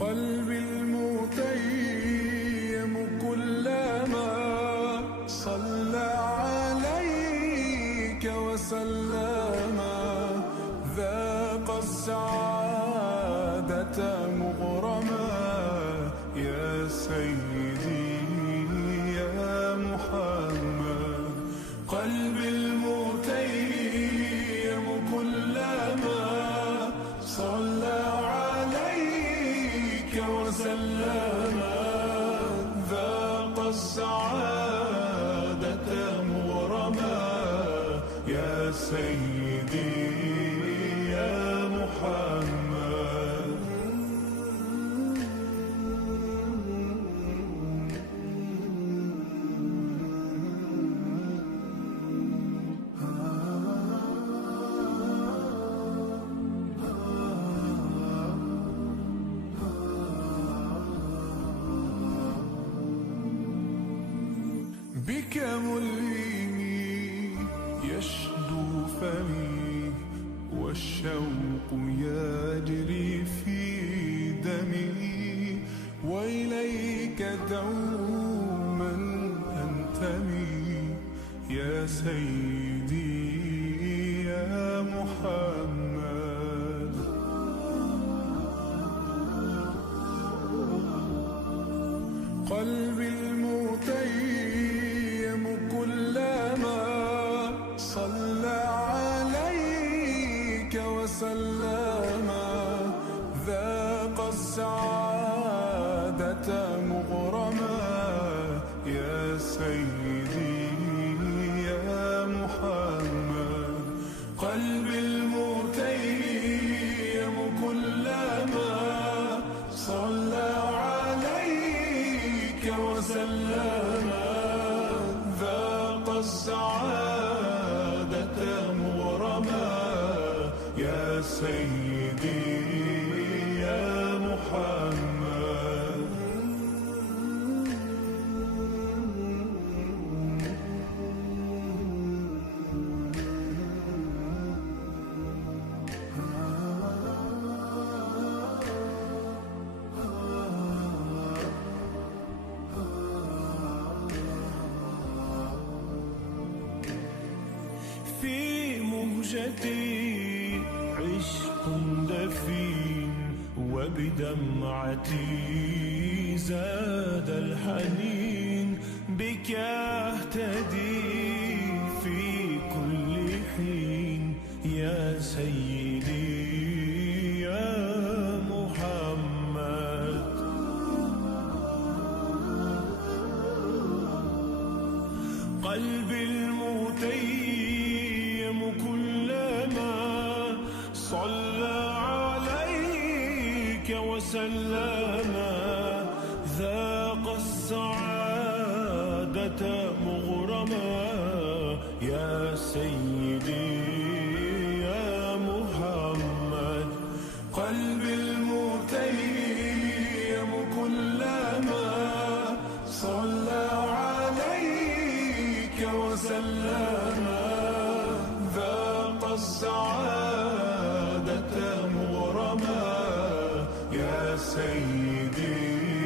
قلبي المتيم كلما صلى عليك وسلم ذاق السعادة مغرما يا سيدي يا محمد. قلبي المتيم كلما صلى عليك وسلم ذاق السعادة مغرما يا سيدي يا محمد. بك ملهمي يشدو فمي والشوق يجري في دمي وإليك دوما أنتمي يا سيدي يا محمد. قلبي المتيم كلما صلى عليك وسلم ذاق السعادة مغرما يا سيدي يا محمد. قلبي المتيم كلما صلى عليك وسلم ذاق السعادة مغرما يا سيدي يا محمد. في مهجتي عشق دفين وبدمعتي زاد الحنين بك أهتدي في كل حين يا سيدي يا محمد. قلبي المتيم كلما صلى عليك وسلم ذاق السعادة مغرما يا سيدي يا محمد. قلبي المتيم كلما صلى عليك وسلم ذاق السعادة مغرما يا سيدي